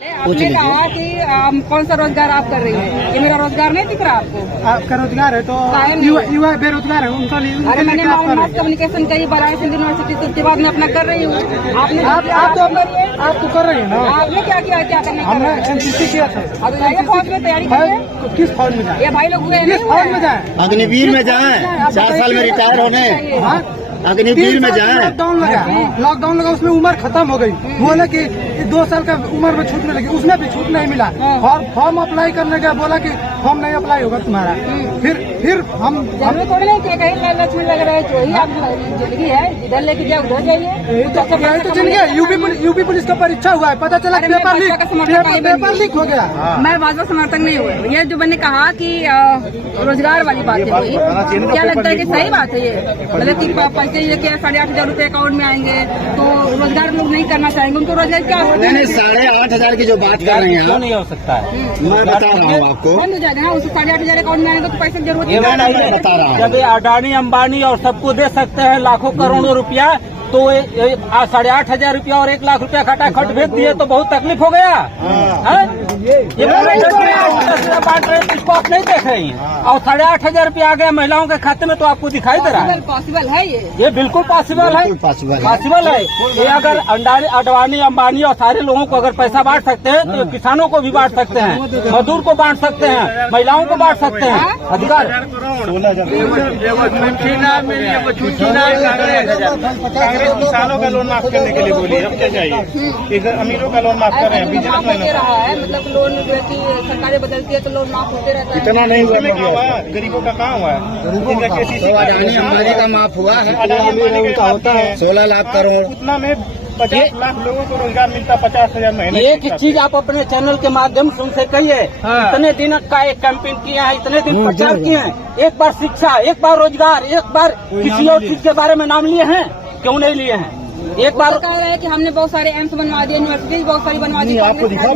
आपने कहा कि कौन सा रोजगार आप कर रही हैं? ये मेरा रोजगार नहीं दिख रहा आपको? आपका रोजगार है तो युवा बेरोजगार है उनका अरे मैंने मास कम्युनिकेशन कही बनारस हिंदू यूनिवर्सिटी से, उसके बाद मैं अपना कर रही हूँ। आपने आप तो कर रहे हैं ना। आपने क्या किया? क्या करना? हमने एनसीसी किया था। अब जाइए फौज में तैयारी करिए। किस फौज में जाए? ये भाई लोग हुए किस फौज में जाए? अग्निवीर में जाए, 4 साल में रिटायर होने। अग्निवीर में जाए। लॉकडाउन लगा उसमें उम्र खत्म हो गई। बोले कि 2 साल का उम्र में छूट मिलेगी, उसमें भी छूट नहीं मिला। और फॉर्म अप्लाई करने का बोला कि फॉर्म नहीं अप्लाई होगा तुम्हारा। फिर हम थोड़ी नहीं कि कहीं लक्ष्मी लग रहा है जो ही आप जिंदगी है, इधर लेके जाए उधर जाइए। यही तो जिंदगी है। यूपी पुलिस का परीक्षा हुआ है, पता चला पेपर लीक हो गया। मैं भाजपा समर्थक नहीं हुआ। ये जो मैंने कहा कि रोजगार वाली बात है, क्या लगता है कि सही बात है ये? मतलब कि पैसे ये क्या 8,500 रुपए अकाउंट में आएंगे तो रोजगार लोग नहीं करना चाहेंगे, उनको रोजगार क्या होता है? 8,500 की जो बात कर रहे हैं क्यों नहीं हो सकता है? मैं बता रहा हूँ आपको। बंद हो जाएगा ना, उसे 8,500 अकाउंट में आएंगे तो पैसे की जरूरत मैं बता रहा हूँ। जब अडानी अंबानी और सबको दे सकते हैं लाखों करोड़ों रुपया, तो 8,500 रुपया और 1 लाख रुपया खटाखट भेज दिए तो बहुत तकलीफ हो गया। ये बांट रहे हैं, इसको आप नहीं देख रही हैं। और 8,500 रुपया आ गया महिलाओं के खाते में तो आपको दिखाई दे रहा है? पॉसिबल है ये बिल्कुल पॉसिबल है। पॉसिबल है। ये अगर अडानी अंबानी और सारे लोगों को अगर पैसा बांट सकते हैं तो किसानों को भी बांट सकते हैं, मजदूर को बांट सकते हैं, महिलाओं को बांट सकते हैं। अधिकार किसानों का लोन माफ करने के लिए बोली, अब क्या चाहिए? अमीरों का लोन माफ कर रहे हैं, बिजनेस मैन रहा है। मतलब लोन की सरकारें बदलती है तो लोन माफ होते रहता है। इतना नहीं हुआ, गरीबों का कहाँ हुआ है? अडानी अंबानी का माफ हुआ है, का होता है 16 लाख करोड़। उतना में 50 लाख लोगों को रोजगार मिलता, 50,000 महीने। एक चीज आप अपने चैनल के माध्यम से उनसे कहिए, इतने दिन का एक कैंपेन किए हैं, इतने दिन प्रचार किए हैं, एक बार शिक्षा, एक बार रोजगार, एक बार किसी और चीज के बारे में नाम लिए हैं? क्यों नहीं लिए हैं? एक बार कह रहे हैं कि हमने बहुत सारे एम्स बनवा दिए, यूनिवर्सिटी बहुत सारी बनवा दी। आपको दिखा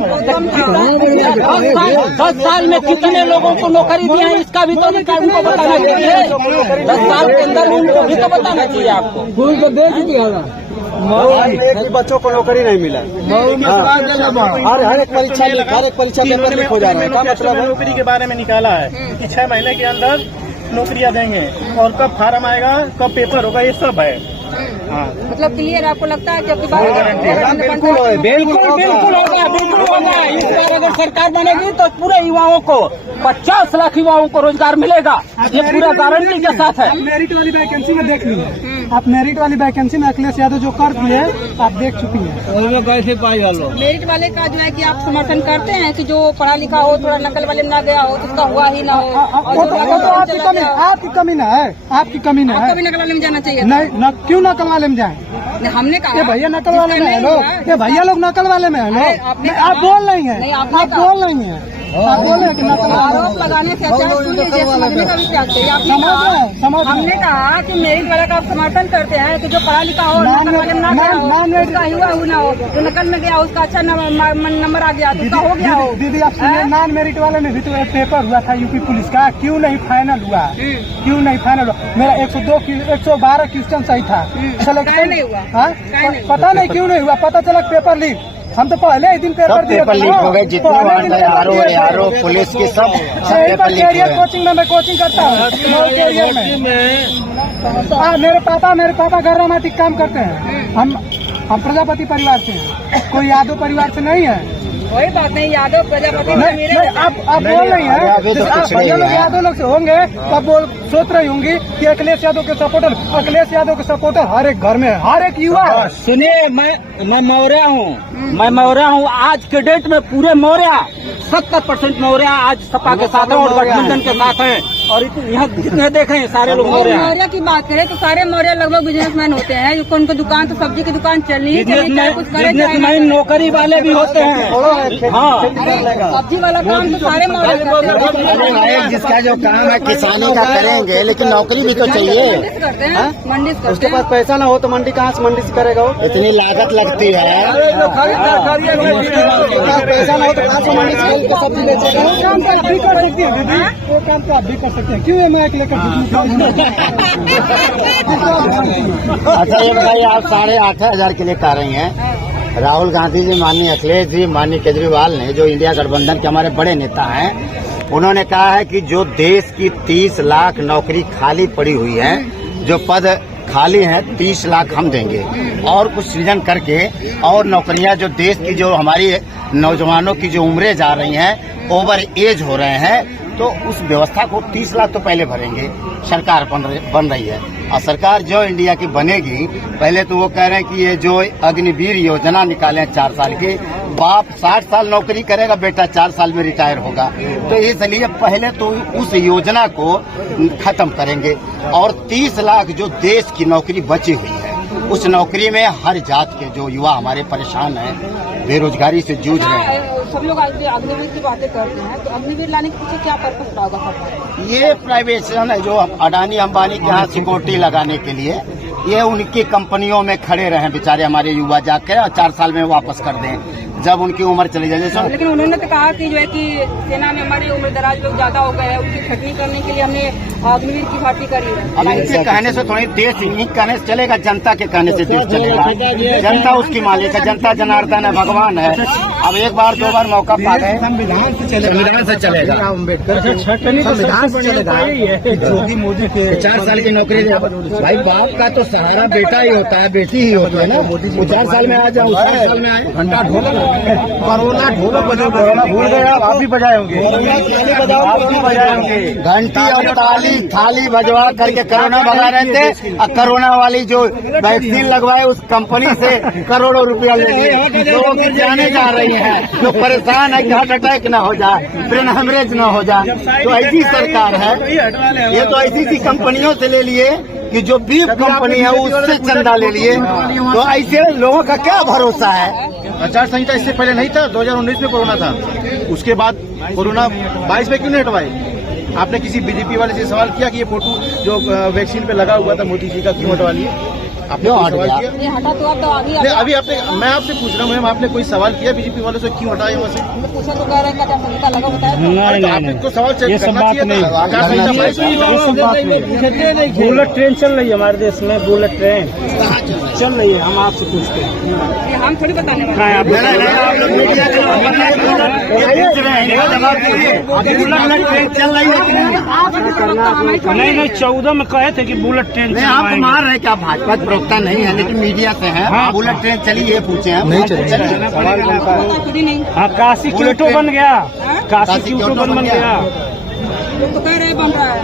10 साल में कितने लोगों को नौकरी दी है, इसका भी तो उनको बताना चाहिए। 10 साल के अंदर उनको भी तो बताना चाहिए आपको। स्कूल तो दे दीजिएगा, बच्चों को नौकरी नहीं मिला। हर एक परीक्षा पेपर लीक हो जा रहा है। क्या मतलब है? नौकरी के बारे में निकाला है कि 6 महीने के अंदर नौकरियां देंगे और कब फार्म आएगा, कब पेपर होगा, ये सब है। मतलब क्लियर आपको लगता है? जबकि बिल्कुल होगा, बिल्कुल होगा। इस बार अगर सरकार बनेगी तो पूरे युवाओं को 50 लाख युवाओं को रोजगार मिलेगा, ये पूरा गारंटी के साथ है। मेरिट वाली वैकेंसी में देख लीजिए आप, मेरिट वाली वैकेंसी में अखिलेश यादव जो कर दिए आप देख चुकी हैं। कैसे पाई वालों मेरिट वाले का जो है कि आप समर्थन करते हैं कि जो पढ़ा लिखा हो, थोड़ा नकल वाले में ना गया हो तो उसका हुआ ही ना हो? आपकी कमी ना है, आपकी कमी ना है। कभी नकल वाले में जाना चाहिए? नहीं, क्यों नकल वाले में जाए? हमने कहा ये भैया नकल वाले में है लोग, ये भैया लोग नकल वाले में है लोग। आप बोल नहीं है, आप बोल नहीं है, आप बोल रहे हैं कि नकल आरोप लगाने से अच्छा सुन लीजिए, समझने का भी क्या चाहिए? हमने कहा कि मेरिट वाला का आप समर्थन करते हैं कि जो पढ़ा लिखा हो, नकल वाले में ना गया हो, उसका हुआ ना हो, जो नकल में गया उसका अच्छा नंबर आ गया तो उसका हो गया हो। दीदी आप सुनिए, नॉन मेरिट वाले में भी तो एक पेपर हुआ था यूपी पुलिस का, क्यों नहीं फाइनल हुआ? क्यों नहीं फाइनल हुआ? मेरा 112 क्वेश्चन सही था, सिलेक्शन नहीं हुआ। पता नहीं क्यों नहीं हुआ, पता चला पेपर लीक। हम तो पहले ही दिन पेपर दिए, पेपर लीक हो गए, जितने आरो पुलिस की सब कैरियर कोचिंग में मैं कोचिंग करता हूँ कैरियर में। मेरे पापा गर्रा माटी काम करते हैं। हम प्रजापति परिवार से हैं, कोई यादव परिवार से नहीं है। कोई बात नहीं, यादव प्रजापति आप बोल रही हैं, यादव लोग से होंगे तो आप सोच रही होंगी कि अखिलेश यादव के सपोर्टर हर एक घर में है, हर एक युवा। सुनिए, मैं मौर्या हूँ, आज के डेट में पूरे मौर्या 70% मौर्या आज सपा के साथ है और गठबंधन के साथ है। और यहाँ जितने देखे हैं सारे लोग मौर्या की बात करें तो सारे मौर्या लगभग बिजनेसमैन होते हैं। उनको दुकान तो सब्जी की दुकान चलनी, बिजनेसमैन नौकरी वाले भी होते हैं। हाँ, सब्जी वाला काम तो सारे मौर्या करते हैं। जिसका जो काम है किसानी का करेंगे, लेकिन नौकरी भी तो चाहिए। मंडी से उसके पास पैसा ना हो तो मंडी कहाँ से मंडी से करेगा? इतनी लागत लगती है। पैसा ना हो तो कहाँ से मंडी से सब्जी बेचेगा? वो काम तो आप भी कर सकती है दीदी, वो काम तो आप भी कर सकते हैं। क्यों ये माइक लेकर अच्छा ये बताइए, आप 8,500 के लिए कर रही हैं, राहुल गांधी जी, माननीय अखिलेश जी, माननीय केजरीवाल ने, जो इंडिया गठबंधन के हमारे बड़े नेता हैं, उन्होंने कहा है कि जो देश की 30 लाख नौकरी खाली पड़ी हुई है, जो पद खाली हैं 30 लाख हम देंगे और कुछ सृजन करके और नौकरियां, जो देश की, जो हमारी नौजवानों की जो उम्रें जा रही हैं, ओवर एज हो रहे हैं, तो उस व्यवस्था को 30 लाख तो पहले भरेंगे। सरकार बन रही है और सरकार जो इंडिया की बनेगी, पहले तो वो कह रहे हैं कि ये जो अग्निवीर योजना निकाले 4 साल की, बाप 60 साल नौकरी करेगा, बेटा 4 साल में रिटायर होगा, तो इसलिए पहले तो उस योजना को खत्म करेंगे और 30 लाख जो देश की नौकरी बची हुई है, उस नौकरी में हर जात के जो युवा हमारे परेशान हैं, बेरोजगारी से जूझ रहे हैं। सब लोग अग्निवीर की बातें करते हैं, तो अग्निवीर लाने के पीछे क्या पर्पस रहा होगा? ये प्राइवेशन है, जो अडानी अंबानी के यहाँ सिक्योरिटी लगाने के लिए, ये उनकी कंपनियों में खड़े रहे बेचारे हमारे युवा जाकर और 4 साल में वापस कर दें जब उनकी उम्र चली जाए। लेकिन उन्होंने तो कहा कि जो है कि सेना में हमारे उम्र दराज लोग ज्यादा हो गए हैं, उनकी छटनी करने के लिए हमने अग्निवीर की भर्ती करी है। अब इनके कहने से थोड़ी देश इन्हीं कहने से चलेगा, जनता के कहने से देश चलेगा। जनता उसकी मालिक है, जनता जनार्दन है, भगवान है। अब एक बार 2 बार मौका पा गए, संविधान से चलेगा। योगी मोदी के 4 साल की नौकरी, भाई बाप का तो सहारा बेटा ही होता है, बेटी ही होती है ना। वो 4 साल में आ जाओ, 4 साल में आए। घंटा ढोलक, कोरोना ढोलक बजाओ, कोरोना भूल गए आप भी बजाए होंगे, घंटी और थाली बजवा करके कोरोना भगा रहे थे। और कोरोना वाली जो वैक्सीन लगवाए उस कंपनी से करोड़ों रुपया लेंगे। लोगों की जाने जा रही हैं, जो परेशान है कि हार्ट अटैक न हो जाए, ब्रेन हेमरेज न हो जाए। तो ऐसी सरकार है, ये तो ऐसी सी कंपनियों से ले लिए कि जो बीफ कंपनी है उससे चंदा ले लिए। तो ऐसे लोगों का क्या भरोसा है? आचार संहिता इससे पहले नहीं था, 2019 में कोरोना था, उसके बाद कोरोना 22 में क्यों नहीं हटवाए? आपने किसी बीजेपी वाले से सवाल किया कि ये फोटो जो वैक्सीन पे लगा हुआ था मोदी जी का, क्यों हटवा लिए? आपने सवाल किया? हटा तो अब अभी आपने, मैं आपसे पूछ रहा हूँ मैम, आपने कोई सवाल किया बीजेपी वालों से क्यों हटाए वहाँ से? पूछा तो कह रहे हैं संहिता लगा बताया। आपने तो सवाल चेक करना चाहिए था। बुलेट ट्रेन चल रही है हमारे देश में, बुलेट ट्रेन चल रही है, हम आपसे पूछते हैं। हम थोड़ी बताने वाले। चल रही है नहीं 14 में कहे थे कि बुलेट ट्रेन। आप मान रहे क्या? भाजपा प्रवक्ता नहीं है लेकिन मीडिया से है। हाँ, बुलेट ट्रेन चली, ये पूछे हैं। नहीं चली। हाँ, काशी क्योटो बन गया, काशी क्योटो बन गया, तो कह रहे बन रहा है।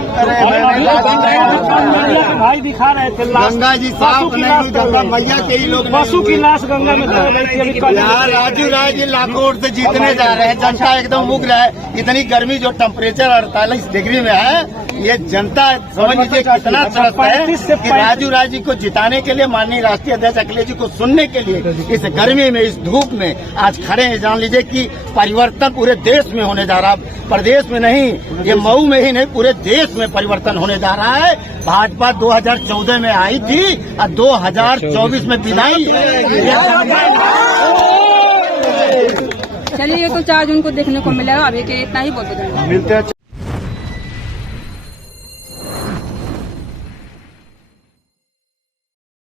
भाई दिखा रहे थे गंगा जी साफ नहीं, गंगा मैया के ही लोग, पशु की लाश गंगा में तैर रही थी। अभी राजू राय जी लाखों वोट से जीतने जा रहे हैं, जनता एकदम उग्र है। इतनी गर्मी, जो टेम्परेचर 48 डिग्री में है, ये जनता समझ लीजिए कितना तरसता है कि राजू राय जी को जिताने के लिए, माननीय राष्ट्रीय अध्यक्ष अखिलेश जी को सुनने के लिए इस गर्मी में, इस धूप में आज खड़े हैं। जान लीजिए कि परिवर्तन पूरे देश में होने जा रहा है, प्रदेश में नहीं, ये मऊ में ही नहीं, पूरे देश में परिवर्तन होने जा रहा है। भाजपा 2014 में आई थी और 2024 में विदाई। चलिए, ये तो चार्ज उनको देखने को मिलेगा। अभी के इतना ही बोलते